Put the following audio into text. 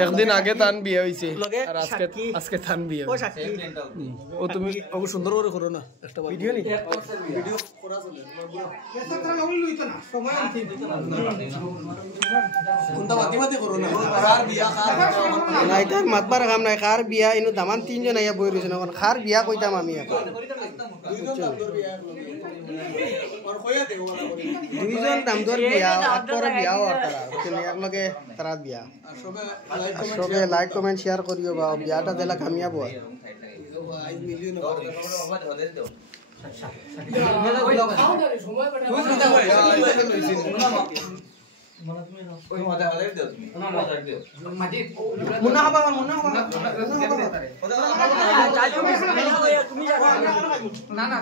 একদিন আগে তান বিয়ে হয়েছে আর আজকে তান বিয়ে ও তুমি সুন্দর করে করো না একটা ভিডিও নি ভিডিও করা চলে কোনটা মাতি করো না কার বিয়া না এটা মাতবার কাম নাই কার বিয়া ইনো দামান তিনজন আইয়া বই রইছে না কার বিয়া কইতাম আমি এখন দুইজন দামদর বিয়া আতর বিয়াও আর তারা তুমি একলগে তারা বিয়া সবে লাইক কমেন্ট শেয়ার করিও বা বিয়াটা দেলা কামিয়াব হয় মুন্না হবা না না